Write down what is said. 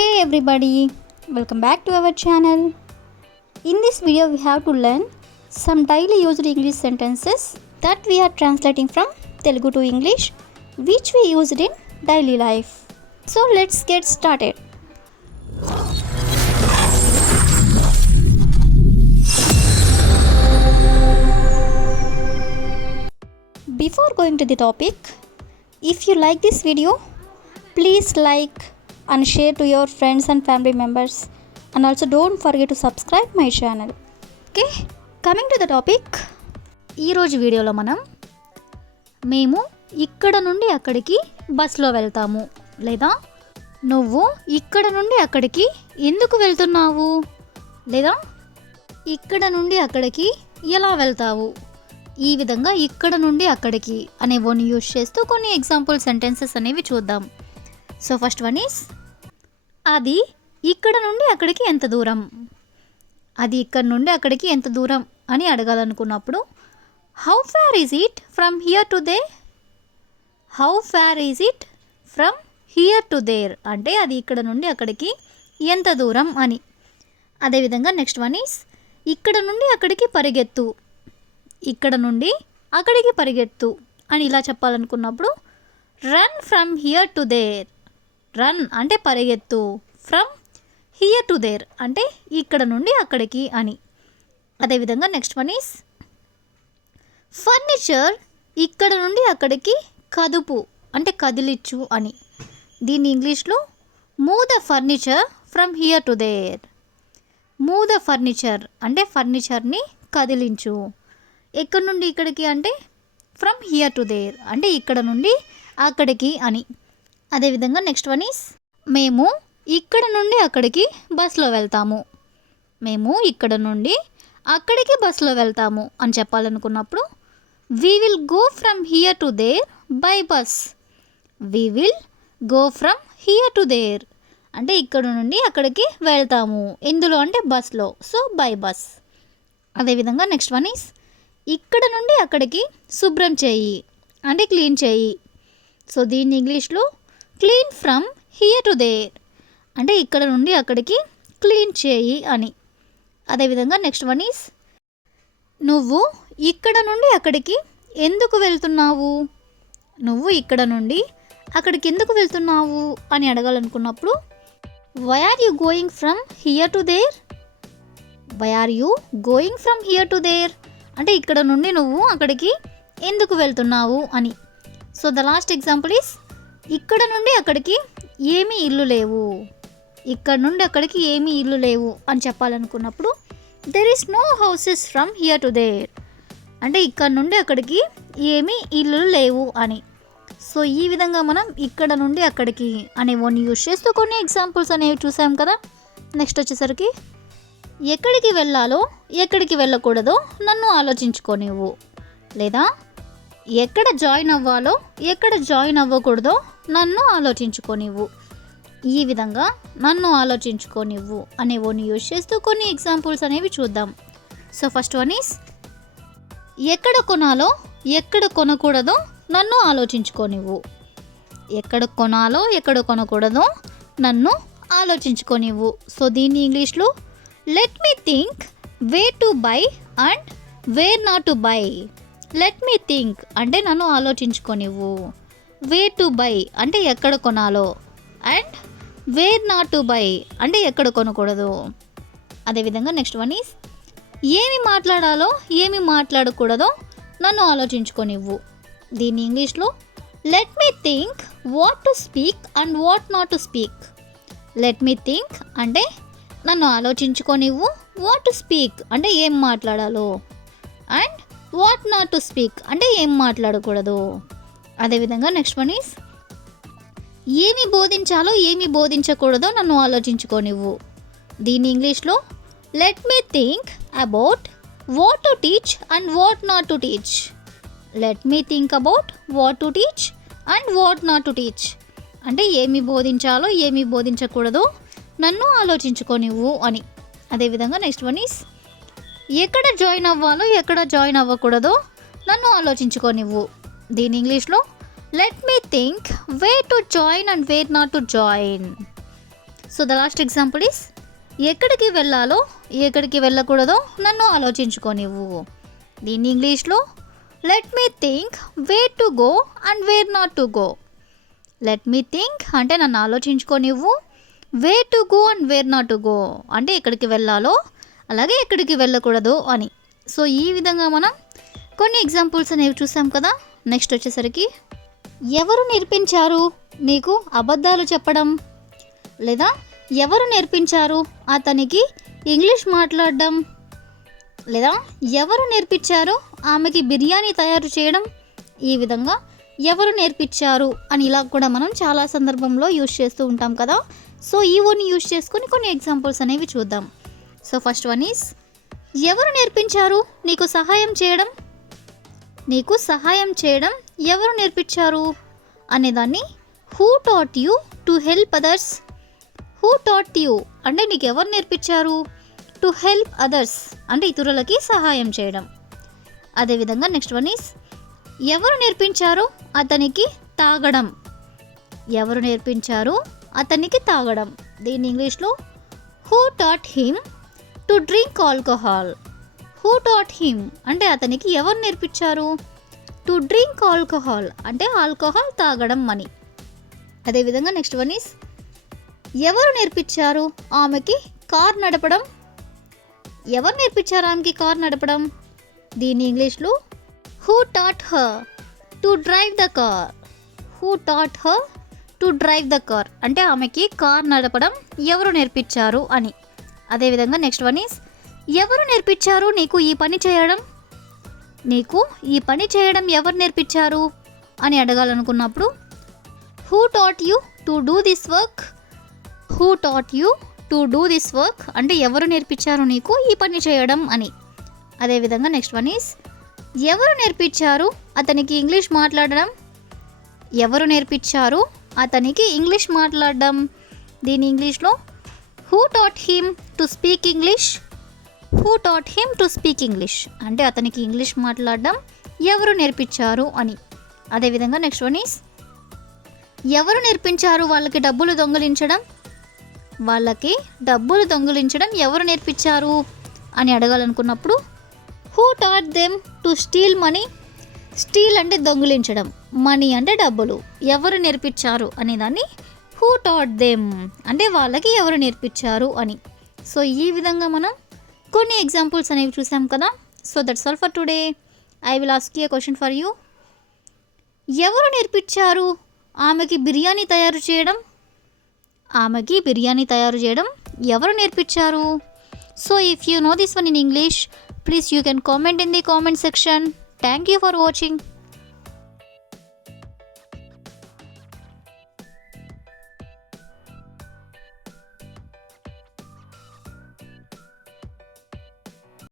Hey everybody, welcome back to our channel. In this video we have to learn some daily used English sentences that we are translating from Telugu to English which we used in daily life. So let's get started. Before going to the topic, if you like this video, please like and share to your friends and family members, and also don't forget to subscribe my channel. Okay, coming to the topic, ఈ రోజు వీడియోలో మేము ఇక్కడ నుండి అక్కడికి బస్సులో వెళ్తాము, లేదా నువ్వు ఇక్కడ నుండి అక్కడికి ఎందుకు వెళ్తున్నావు, లేదా ఇక్కడ నుండి అక్కడికి ఎలా వెళ్తావు. ఈ విధంగా ఇక్కడ నుండి అక్కడికి అనే వర్డ్ యూజ్ చేస్తూ కొన్ని ఎగ్జాంపుల్ సెంటెన్సెస్ అనేవి చూద్దాం. సో ఫస్ట్ వన్ ఈస్, అది ఇక్కడ నుండి అక్కడికి ఎంత దూరం. అది ఇక్కడ నుండి అక్కడికి ఎంత దూరం అని అడగాలనుకున్నప్పుడు how far is it from here to there. How far is it from here to there అంటే అది ఇక్కడ నుండి అక్కడికి ఎంత దూరం అని. అదేవిధంగా నెక్స్ట్ వన్ ఈస్, ఇక్కడ నుండి అక్కడికి పరిగెత్తు. ఇక్కడ నుండి అక్కడికి పరిగెత్తు అని ఇలా చెప్పాలనుకున్నప్పుడు run from here to there. Run అంటే పరిగెత్తు, ఫ్రమ్ హియర్ టు దేర్ అంటే ఇక్కడ నుండి అక్కడికి అని. అదేవిధంగా నెక్స్ట్ వన్ ఈస్, ఫర్నిచర్ ఇక్కడ నుండి అక్కడికి కదుపు అంటే కదిలిచ్చు అని. దీన్ని ఇంగ్లీష్లో move the furniture from here to there. Move the furniture అంటే ఫర్నిచర్ని కదిలించు. ఎక్కడి నుండి ఇక్కడికి అంటే ఫ్రమ్ హియర్ టు దేర్ అంటే ఇక్కడ నుండి అక్కడికి అని. అదేవిధంగా నెక్స్ట్ వన్ ఈస్, మేము ఇక్కడ నుండి అక్కడికి బస్సులో వెళ్తాము. మేము ఇక్కడ నుండి అక్కడికి బస్సులో వెళ్తాము అని చెప్పాలనుకున్నప్పుడు we will go from here to there by bus. We will go from here to there అంటే ఇక్కడ నుండి అక్కడికి వెళ్తాము. ఎందులో అంటే బస్లో, సో బై బస్. అదేవిధంగా నెక్స్ట్ వన్ ఈస్, ఇక్కడ నుండి అక్కడికి శుభ్రం చేయి అంటే క్లీన్ చేయి. సో దీన్ని ఇంగ్లీష్లో clean from here to there అంటే ఇక్కడ నుండి అక్కడికి క్లీన్ చేయి అని. అదేవిధంగా నెక్స్ట్ వన్ ఈస్, నువ్వు ఇక్కడ నుండి అక్కడికి ఎందుకు వెళ్తున్నావు. నువ్వు ఇక్కడ నుండి అక్కడికి ఎందుకు వెళ్తున్నావు అని అడగాలనుకున్నప్పుడు why are you going from here to there. Why are you going from here to there అంటే ఇక్కడ నుండి నువ్వు అక్కడికి ఎందుకు వెళ్తున్నావు అని. So the last example is, ఇక్కడ నుండి అక్కడికి ఏమీ ఇల్లు లేవు. ఇక్కడ నుండి అక్కడికి ఏమీ ఇల్లు లేవు అని చెప్పాలనుకున్నప్పుడు there is no houses from here to there అంటే ఇక్కడ నుండి అక్కడికి ఏమీ ఇల్లు లేవు అని. సో ఈ విధంగా మనం ఇక్కడ నుండి అక్కడికి అనే వర్డ్ యూజ్ చేస్తూ కొన్ని ఎగ్జాంపుల్స్ అనేవి చూసాం కదా. నెక్స్ట్ వచ్చేసరికి, ఎక్కడికి వెళ్ళాలో ఎక్కడికి వెళ్ళకూడదో నన్ను ఆలోచించుకోనివ్వు, లేదా ఎక్కడ జాయిన్ అవ్వాలో ఎక్కడ జాయిన్ అవ్వకూడదో నన్ను ఆలోచించుకోనివ్వు. ఈ విధంగా నన్ను ఆలోచించుకోనివ్వు అనే వర్డ్ యూజ్ చేస్తూ కొన్ని ఎగ్జాంపుల్స్ అనేవి చూద్దాం. సో ఫస్ట్ వన్ ఈస్, ఎక్కడ కొనాలో ఎక్కడ కొనకూడదో నన్ను ఆలోచించుకోనివ్వు. ఎక్కడ కొనాలో ఎక్కడ కొనకూడదో నన్ను ఆలోచించుకోనివ్వు. సో దీన్ని ఇంగ్లీష్లో let me think where to buy and where not to buy. Let me think అంటే నన్ను ఆలోచించుకోనివ్వు. వేర్ టు బై అంటే ఎక్కడ కొనాలో, and where not to buy అంటే ఎక్కడ కొనకూడదు. అదేవిధంగా నెక్స్ట్ వన్ ఈస్, ఏమి మాట్లాడాలో ఏమి మాట్లాడకూడదో నన్ను ఆలోచించుకోనివ్వు. దీన్ని ఇంగ్లీష్లో let me think what to speak and what not to speak. Let me think అంటే నన్ను ఆలోచించుకోనివ్వు, వాట్ టు స్పీక్ అంటే ఏం మాట్లాడాలో, and what not to speak అంటే ఏం మాట్లాడకూడదు. అదేవిధంగా నెక్స్ట్ వన్ ఈస్, ఏమి బోధించాలో ఏమి బోధించకూడదో నన్ను ఆలోచించుకోనివ్వు. దీన్ని ఇంగ్లీష్లో let me think about what to teach and what not to teach. Let me think about what to teach and what not to teach అంటే ఏమి బోధించాలో ఏమి బోధించకూడదో నన్ను ఆలోచించుకోనివ్వు అని. అదేవిధంగా నెక్స్ట్ వన్ ఈస్, ఎక్కడ జాయిన్ అవ్వాలో ఎక్కడ జాయిన్ అవ్వకూడదో నన్ను ఆలోచించుకోనివ్వు. దీని ఇంగ్లీష్లో let me think way to join and where not to join. So the last example is ఎక్కడికి వెళ్ళాలో ఎక్కడికి వెళ్ళకూడదో నన్ను ఆలోచించుకోనివ్వు. దీన్ని ఇంగ్లీష్లో let me think where to go and where not to go. Let me think అంటే నన్ను ఆలోచించుకోనివ్వు, where to go and where not to go అంటే ఎక్కడికి వెళ్ళాలో అలాగే ఎక్కడికి వెళ్ళకూడదు అని. సో ఈ విధంగా మనం కొన్ని ఎగ్జాంపుల్స్ అనేవి చూసాం కదా. నెక్స్ట్ వచ్చేసరికి ఎవరు నేర్పించారు నీకు అబద్ధాలు చెప్పడం, లేదా ఎవరు నేర్పించారు అతనికి ఇంగ్లీష్ మాట్లాడడం, లేదా ఎవరు నేర్పించారు ఆమెకి బిర్యానీ తయారు చేయడం. ఈ విధంగా ఎవరు నేర్పించారు అని ఇలా కూడా మనం చాలా సందర్భంలో యూజ్ చేస్తూ ఉంటాం కదా. సో ఈ వర్డ్ని యూజ్ చేసుకొని కొన్ని ఎగ్జాంపుల్స్ అనేవి చూద్దాం. సో ఫస్ట్ వన్ ఈస్ ఎవరు నేర్పించారు నీకు సహాయం చేయడం. నీకు సహాయం చేయడం ఎవరు నేర్పించారు అనేదాన్ని who taught you to help others. Who taught you అంటే నీకు ఎవరు నేర్పించారు, టు హెల్ప్ అదర్స్ అంటే ఇతరులకి సహాయం చేయడం. అదేవిధంగా నెక్స్ట్ వన్ ఈస్ ఎవరు నేర్పించారు అతనికి తాగడం. ఎవరు నేర్పించారు అతనికి తాగడం. దీన్ని ఇంగ్లీష్లో who taught him to drink alcohol. Who taught him అంటే అతనికి ఎవరు నేర్పించారు, టు డ్రింక్ ఆల్కహాల్ అంటే ఆల్కహాల్ తాగడం అని. అదేవిధంగా నెక్స్ట్ వన్ ఈస్ ఎవరు నేర్పించారు ఆమెకి కార్ నడపడం. ఎవరు నేర్పించారు ఆమెకి కార్ నడపడం. దీన్ని ఇంగ్లీష్లో who taught her to drive the car. Who taught her to drive the car అంటే ఆమెకి కార్ నడపడం ఎవరు నేర్పించారు అని. అదేవిధంగా నెక్స్ట్ వన్ ఈస్ ఎవరు నేర్పించారు నీకు ఈ పని చేయడం. నీకు ఈ పని చేయడం ఎవరు నేర్పించారు అని అడగాలనుకున్నప్పుడు who taught you to do this work. Who taught you to do this work అంటే ఎవరు నేర్పించారు నీకు ఈ పని చేయడం అని. అదేవిధంగా నెక్స్ట్ వన్ ఈస్ ఎవరు నేర్పించారు అతనికి ఇంగ్లీష్ మాట్లాడడం. ఎవరు నేర్పించారు అతనికి ఇంగ్లీష్ మాట్లాడడం. దీని ఇంగ్లీష్లో who taught him to speak English. Who taught him to speak English అంటే అతనికి ఇంగ్లీష్ మాట్లాడడం ఎవరు నేర్పించారు అని. అదేవిధంగా నెక్స్ట్ వన్ ఈస్ ఎవరు నేర్పించారు వాళ్ళకి డబ్బులు దొంగిలించడం. వాళ్ళకి డబ్బులు దొంగిలించడం ఎవరు నేర్పించారు అని అడగాలనుకున్నప్పుడు who taught them to steal money. Steal అంటే దొంగిలించడం, మనీ అంటే డబ్బులు. ఎవరు నేర్పించారు అనేదాన్ని హూ టాట్ దెమ్ అంటే వాళ్ళకి ఎవరు నేర్పించారు అని. సో ఈ విధంగా మనం కొన్ని ఎగ్జాంపుల్స్ అనేవి చూసాం కదా. So that's all for today. I will ask you A question for you. ఎవరు నేర్పించారు ఆమెకి బిర్యానీ తయారు చేయడం. ఆమెకి బిర్యానీ తయారు చేయడం ఎవరు నేర్పించారు. So if you know this one in English, please you can comment in the comment section. Thank you for watching.